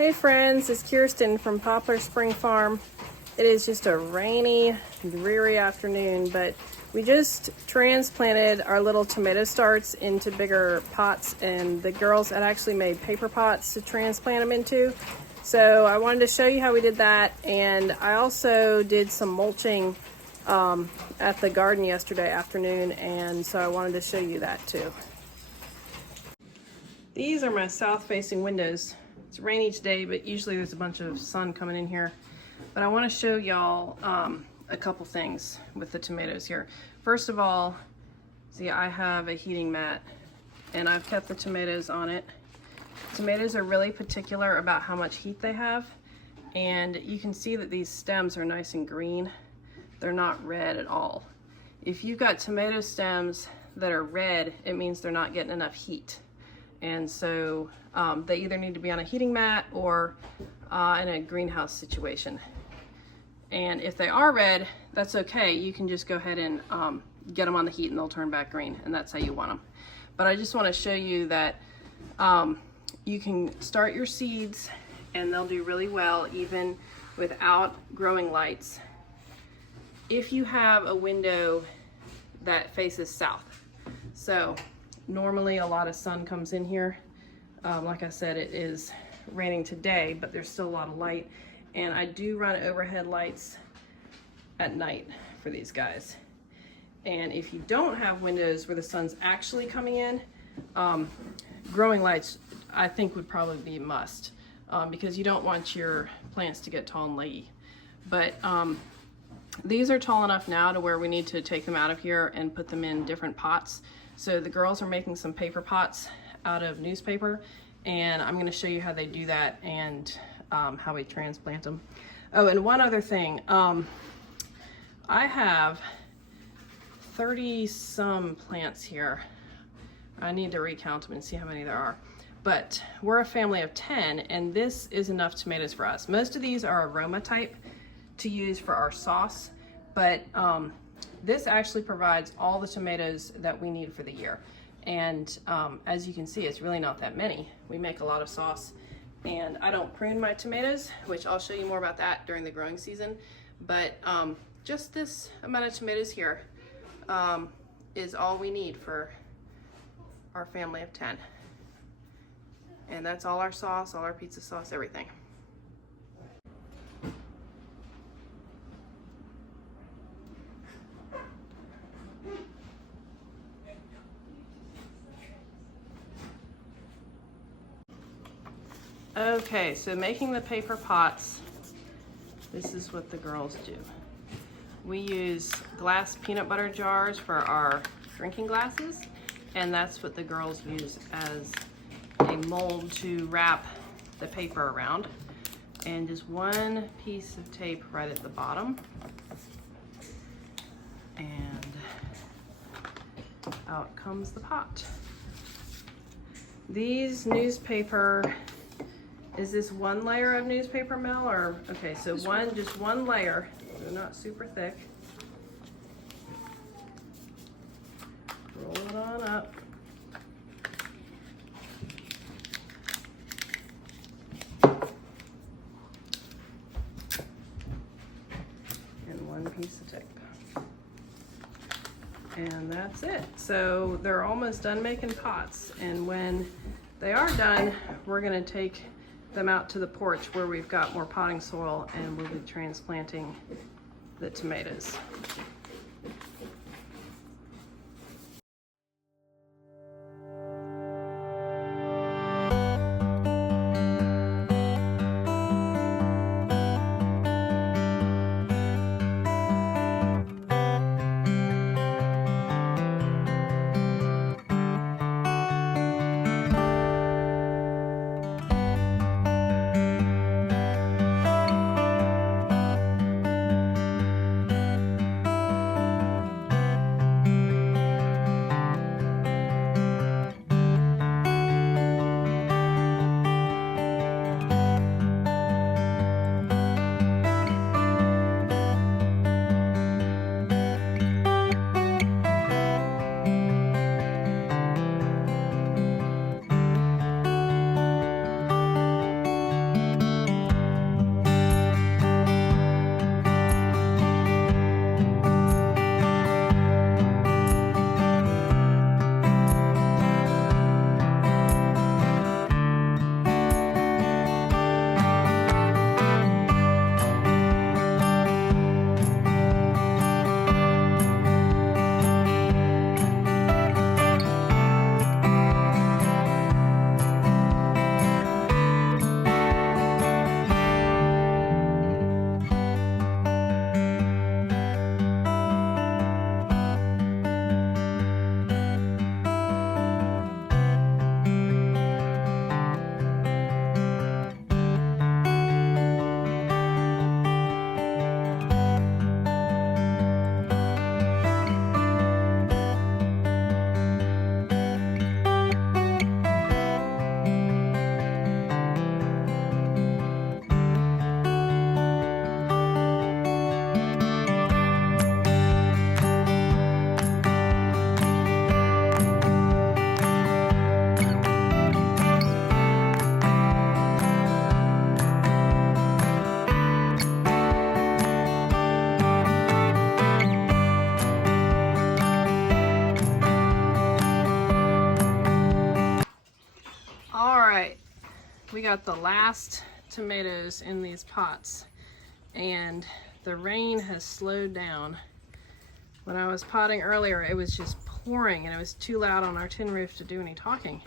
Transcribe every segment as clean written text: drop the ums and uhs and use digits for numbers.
Hey friends, it's Kirsten from Poplar Spring Farm. It is just a rainy, dreary afternoon, but we just transplanted our little tomato starts into bigger pots, and the girls had actually made paper pots to transplant them into. So I wanted to show you how we did that, and I also did some mulching at the garden yesterday afternoon, and so I wanted to show you that too. These are my south-facing windows. It's rainy today, but usually there's a bunch of sun coming in here. But I want to show y'all a couple things with the tomatoes here. First of all, see, I have a heating mat and I've kept the tomatoes on it. Tomatoes are really particular about how much heat they have, and you can see that these stems are nice and green. They're not red at all. If you've got tomato stems that are red, it means they're not getting enough heat. And so they either need to be on a heating mat or in a greenhouse situation. And if they are red, that's okay. You can just go ahead and get them on the heat and they'll turn back green, and that's how you want them. But I just want to show you that you can start your seeds and they'll do really well even without growing lights if you have a window that faces south. So normally a lot of sun comes in here. Like I said, it is raining today, but there's still a lot of light. And I do run overhead lights at night for these guys. And if you don't have windows where the sun's actually coming in, growing lights I think would probably be a must, because you don't want your plants to get tall and leggy. But these are tall enough now to where we need to take them out of here and put them in different pots. So the girls are making some paper pots out of newspaper, and I'm going to show you how they do that and how we transplant them. Oh, and one other thing, I have 30 some plants here. I need to recount them and see how many there are. But we're a family of 10, and this is enough tomatoes for us. Most of these are aroma type to use for our sauce, but this actually provides all the tomatoes that we need for the year. And as you can see, it's really not that many. We make a lot of sauce, and I don't prune my tomatoes, which I'll show you more about that during the growing season. But just this amount of tomatoes here is all we need for our family of 10. And that's all our sauce, all our pizza sauce, everything. Okay, so making the paper pots, this is what the girls do. We use glass peanut butter jars for our drinking glasses, and that's what the girls use as a mold to wrap the paper around. And just one piece of tape right at the bottom. And out comes the pot. These newspaper, is this one layer of newspaper, Mel? Or okay, so just one layer. They're not super thick. Roll it on up. And one piece of tape. And that's it. So they're almost done making pots, and when they are done, we're going to take them out to the porch where we've got more potting soil, and we'll be transplanting the tomatoes. got the last tomatoes in these pots, and the rain has slowed down. When I was potting earlier, it was just pouring and it was too loud on our tin roof to do any talking.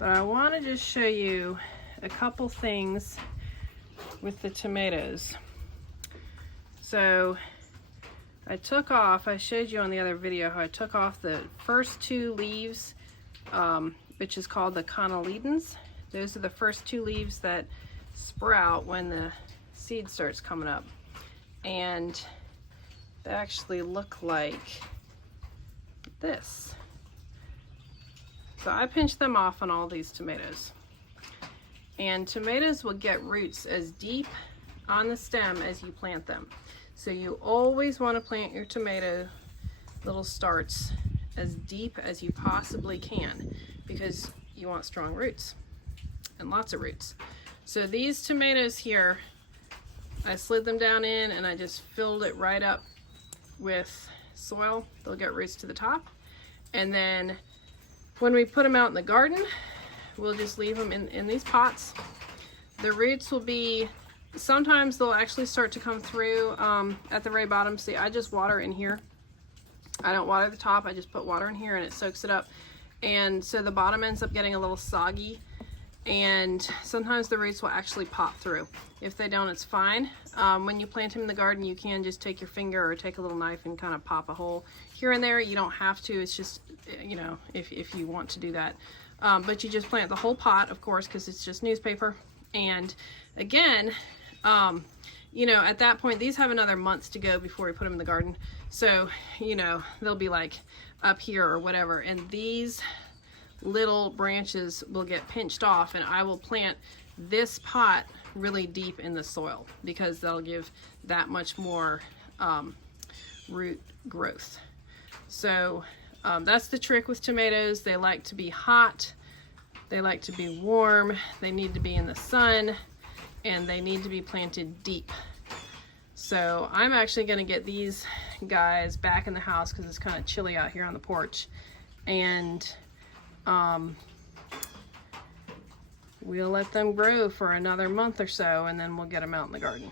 But I want to just show you a couple things with the tomatoes. So I showed you on the other video how I took off the first two leaves, which is called the cotyledons. Those are the first two leaves that sprout when the seed starts coming up. And they actually look like this. So I pinched them off on all these tomatoes. And tomatoes will get roots as deep on the stem as you plant them. So you always want to plant your tomato little starts as deep as you possibly can, because you want strong roots and lots of roots. So these tomatoes here, I slid them down in and I just filled it right up with soil. They'll get roots to the top. And then when we put them out in the garden, we'll just leave them in these pots. The roots will be, sometimes they'll actually start to come through at the very bottom. See, I just water in here. I don't water the top, I just put water in here and it soaks it up. And so the bottom ends up getting a little soggy, and sometimes the roots will actually pop through. If they don't, it's fine. When you plant them in the garden, you can just take your finger or take a little knife and kind of pop a hole here and there. You don't have to, it's just, you know, if you want to do that. But you just plant the whole pot, of course, because it's just newspaper. And again, you know, at that point, these have another month to go before we put them in the garden. So, you know, they'll be like up here or whatever. And these little branches will get pinched off, and I will plant this pot really deep in the soil because that'll give that much more root growth. So that's the trick with tomatoes. They like to be hot, they like to be warm, they need to be in the sun, and they need to be planted deep. So I'm actually going to get these guys back in the house because it's kind of chilly out here on the porch, and we'll let them grow for another month or so, and then we'll get them out in the garden.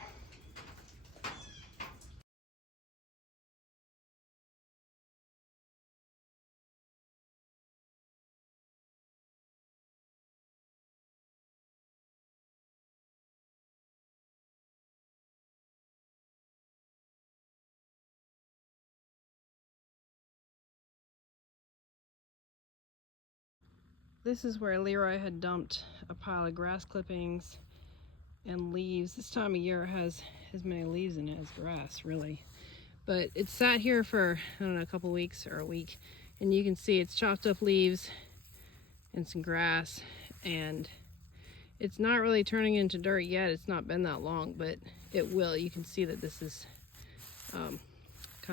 This is where Leroy had dumped a pile of grass clippings and leaves. This time of year it has as many leaves in it as grass, really. But it sat here for, I don't know, a couple weeks or a week, and you can see it's chopped up leaves and some grass, and it's not really turning into dirt yet. It's not been that long, but it will. You can see that this is kind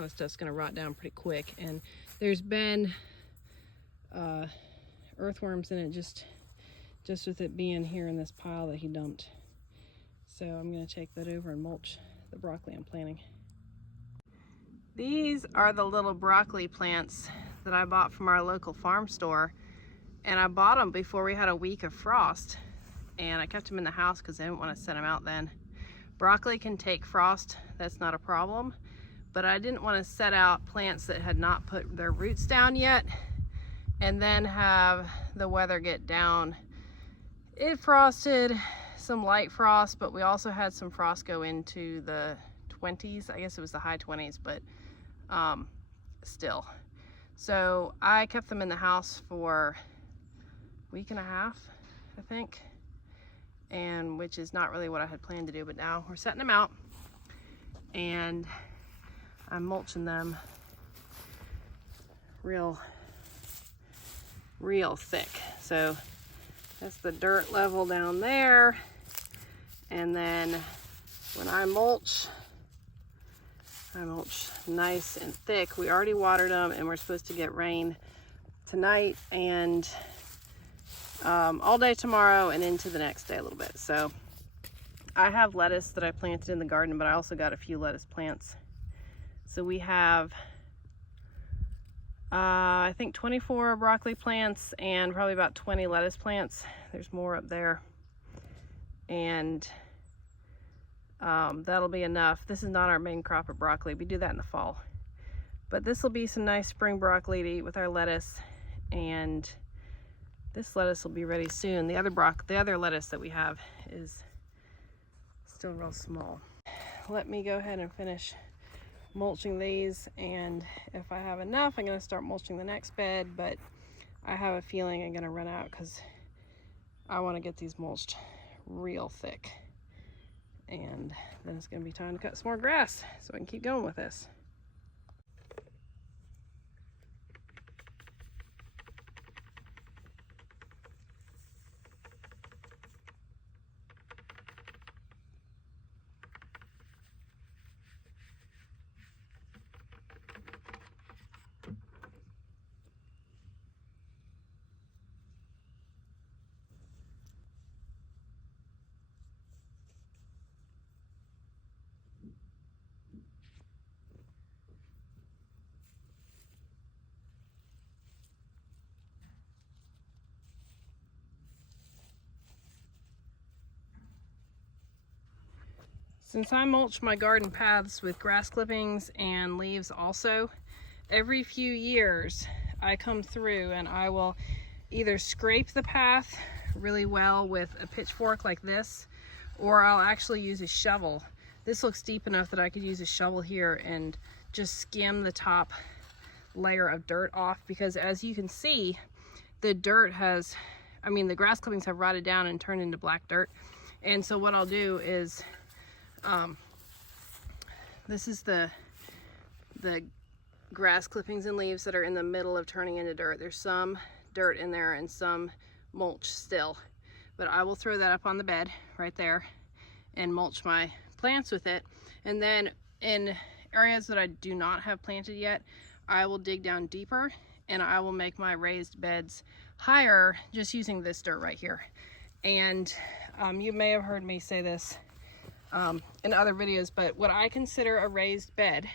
of stuff's gonna rot down pretty quick, and there's been earthworms in it just with it being here in this pile that he dumped. So I'm going to take that over and mulch the broccoli I'm planting. These are the little broccoli plants that I bought from our local farm store, and I bought them before we had a week of frost, and I kept them in the house because I didn't want to set them out then. Broccoli can take frost, that's not a problem, but I didn't want to set out plants that had not put their roots down yet and then have the weather get down. It frosted, some light frost, but we also had some frost go into the 20s. I guess it was the high 20s, but still. So I kept them in the house for a week and a half, I think, and which is not really what I had planned to do, but now we're setting them out and I'm mulching them real thick. So that's the dirt level down there, and then when I mulch nice and thick. We already watered them, and we're supposed to get rain tonight and all day tomorrow and into the next day a little bit. So I have lettuce that I planted in the garden, but I also got a few lettuce plants. So we have I think 24 broccoli plants and probably about 20 lettuce plants. There's more up there. and that'll be enough. This is not our main crop of broccoli. We do that in the fall. But this will be some nice spring broccoli to eat with our lettuce, and this lettuce will be ready soon. The other lettuce that we have is still real small. Let me go ahead and finish mulching these, and if I have enough, I'm going to start mulching the next bed, but I have a feeling I'm going to run out because I want to get these mulched real thick, and then it's going to be time to cut some more grass so I can keep going with this. Since I mulch my garden paths with grass clippings and leaves also, every few years I come through and I will either scrape the path really well with a pitchfork like this, or I'll actually use a shovel. This looks deep enough that I could use a shovel here and just skim the top layer of dirt off, because as you can see, the dirt has, the grass clippings have rotted down and turned into black dirt. And so what I'll do is, this is the grass clippings and leaves that are in the middle of turning into dirt. There's some dirt in there and some mulch still, but I will throw that up on the bed right there and mulch my plants with it. And then in areas that I do not have planted yet, I will dig down deeper and I will make my raised beds higher just using this dirt right here. And you may have heard me say this in other videos, but what I consider a raised bed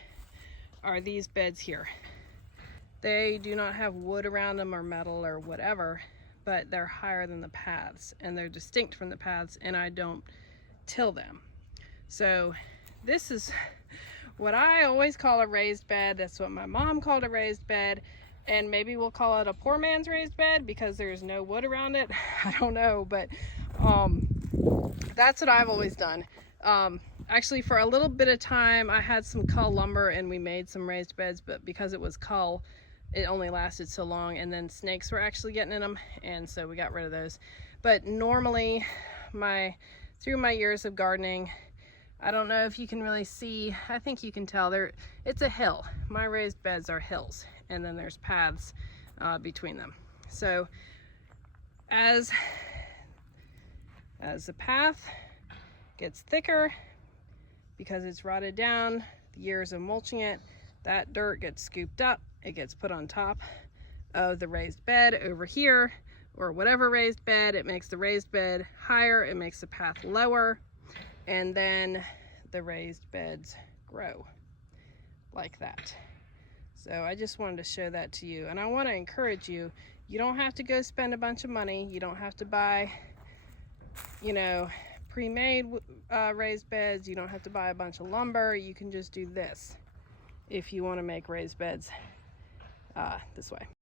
are these beds here. They do not have wood around them or metal or whatever, but they're higher than the paths and they're distinct from the paths, and I don't till them. So this is what I always call a raised bed. That's what my mom called a raised bed, and maybe we'll call it a poor man's raised bed because there's no wood around it. I don't know, but that's what I've always done. Actually, for a little bit of time I had some cull lumber and we made some raised beds, but because it was cull, it only lasted so long, and then snakes were actually getting in them, and so we got rid of those. But normally through my years of gardening, I don't know if you can really see, I think you can tell it's a hill. My raised beds are hills, and then there's paths between them. So as the path gets thicker, because it's rotted down, the years of mulching it, that dirt gets scooped up, it gets put on top of the raised bed over here, or whatever raised bed. It makes the raised bed higher, it makes the path lower, and then the raised beds grow like that. So I just wanted to show that to you, and I want to encourage you, you don't have to go spend a bunch of money, you don't have to buy, pre-made raised beds, you don't have to buy a bunch of lumber. You can just do this if you want to make raised beds this way.